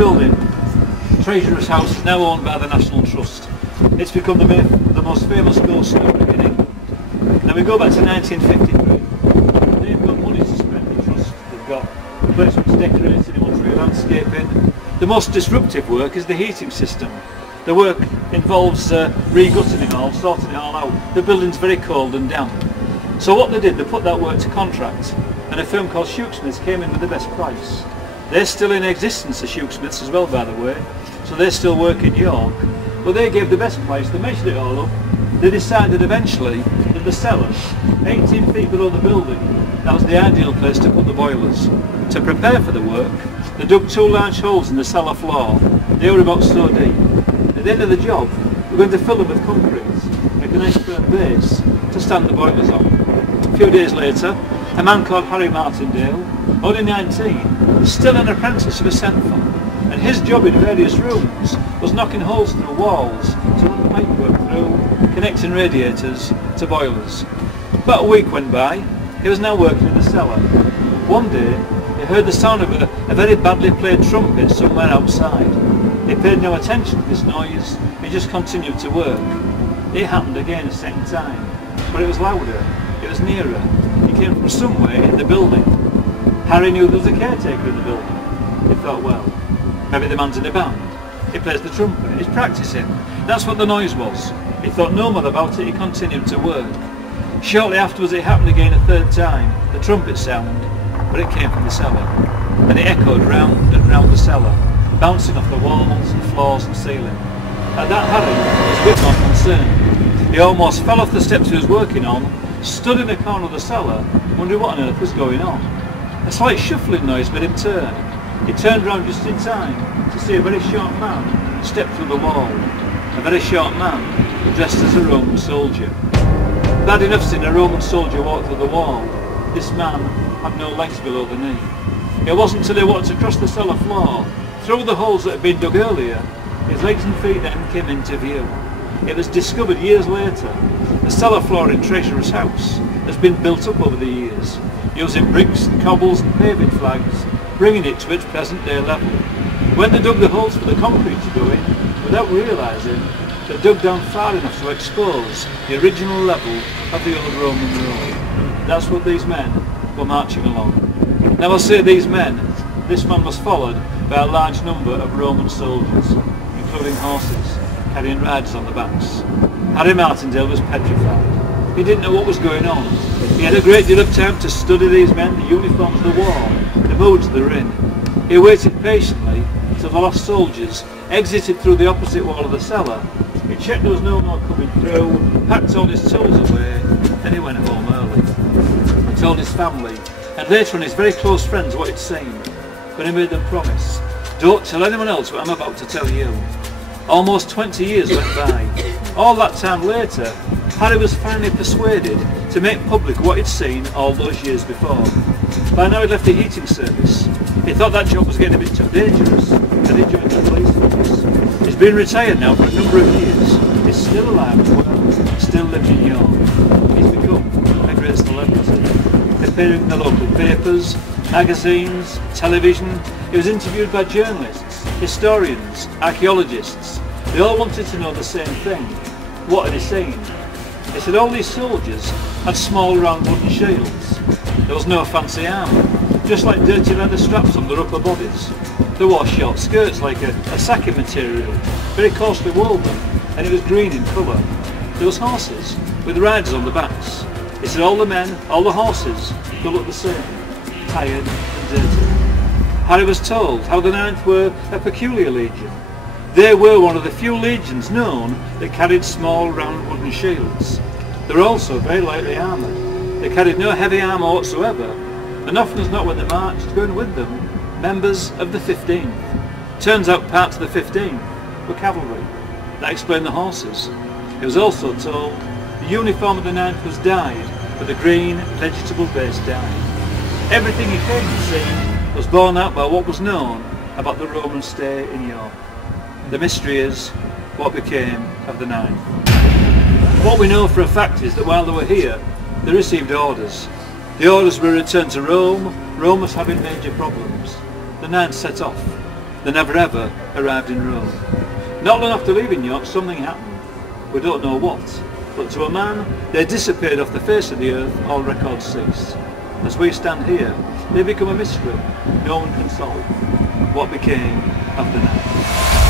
building, Treasurer's House, is now owned by the National Trust. It's become the most famous ghost story in England. Now we go back to 1953. They've got money to spend, the Trust. They've got places decorated, they want to landscaping. The most disruptive work is the heating system. The work involves re-gutting it all, sorting it all out. The building's very cold and damp. So what they did, they put that work to contract, and a firm called Shootschmiths came in with the best price. They're still in existence, the Shootschmiths as well, by the way, so they still work in York. But they gave the best price, they measured it all up. They decided eventually that the cellar, 18 feet below the building, that was the ideal place to put the boilers. To prepare for the work, they dug 2 large holes in the cellar floor. They were about so deep. At the end of the job, we're going to fill them with concrete, make a nice firm base to stand the boilers on. A few days later, a man called Harry Martindale, only 19, still an apprentice, was sent for, and his job in various rooms was knocking holes through walls to run the pipework through, connecting radiators to boilers. About a week went by. He was now working in the cellar. One day, he heard the sound of a very badly played trumpet somewhere outside. He paid no attention to this noise, he just continued to work. It happened again a second time, but it was louder, it was nearer. It came from somewhere in the building. Harry knew there was a caretaker in the building. He thought, well, maybe the man's in a band. He plays the trumpet, he's practicing. That's what the noise was. He thought no more about it, he continued to work. Shortly afterwards it happened again a third time, the trumpet sound, but it came from the cellar. And it echoed round and round the cellar, bouncing off the walls and floors and ceiling. At that Harry was a bit more concerned. He almost fell off the steps he was working on, stood in the corner of the cellar, wondering what on earth was going on. A slight shuffling noise made him turn. He turned round just in time to see a very short man step through the wall. A very short man dressed as a Roman soldier. Bad enough seeing a Roman soldier walk through the wall. This man had no legs below the knee. It wasn't until he walked across the cellar floor, through the holes that had been dug earlier, his legs and feet then came into view. It was discovered years later. The cellar floor in Treasurer's House has been built up over the years, using bricks and cobbles and paving flags, bringing it to its present day level. When they dug the holes for the concrete to go in, without realising, they dug down far enough to expose the original level of the old Roman road. That's what these men were marching along. Now I say these men, this man was followed by a large number of Roman soldiers, including horses, carrying riders on the backs. Harry Martindale was petrified. He didn't know what was going on. He had a great deal of time to study these men, the uniforms, the war, the moods they're in. He waited patiently until the last soldiers exited through the opposite wall of the cellar. He checked there was no more coming through, packed all his tools away, and he went home early. He told his family, and later on his very close friends, what he'd seen. But he made them promise, don't tell anyone else what I'm about to tell you. Almost 20 years went by. All that time later, Harry was finally persuaded to make public what he'd seen all those years before. By now he'd left the heating service. He thought that job was getting a bit too dangerous, and he joined the police force. He's been retired now for a number of years. He's still alive as well, still living in York. He's become a great celebrity, appearing in the local papers, magazines, television. He was interviewed by journalists, historians, archaeologists. They all wanted to know the same thing. What had he seen? He said all these soldiers had small round wooden shields. There was no fancy armour, just like dirty leather straps on their upper bodies. They wore short skirts like a sacking material, very coarsely woven, and it was green in colour. There was horses with riders on the backs. He said all the men, all the horses, they looked the same, tired and dirty. Harry was told how the 9th were a peculiar legion. They were one of the few legions known that carried small round wooden shields. They were also very lightly armoured. They carried no heavy armour whatsoever, and often as not when they marched, going with them, members of the 15th. Turns out parts of the 15th were cavalry. That explained the horses. He was also told the uniform of the 9th was dyed with a green vegetable-based dye. Everything he came to see was borne out by what was known about the Roman stay in York. The mystery is what became of the 9th. What we know for a fact is that while they were here, they received orders. The orders were returned to Rome. Rome was having major problems. The 9th set off. they never ever arrived in Rome. Not long after leaving York, something happened. We don't know what, but to a man, they disappeared off the face of the earth, all records ceased. As we stand here, they become a mystery no one can solve. What became of the night?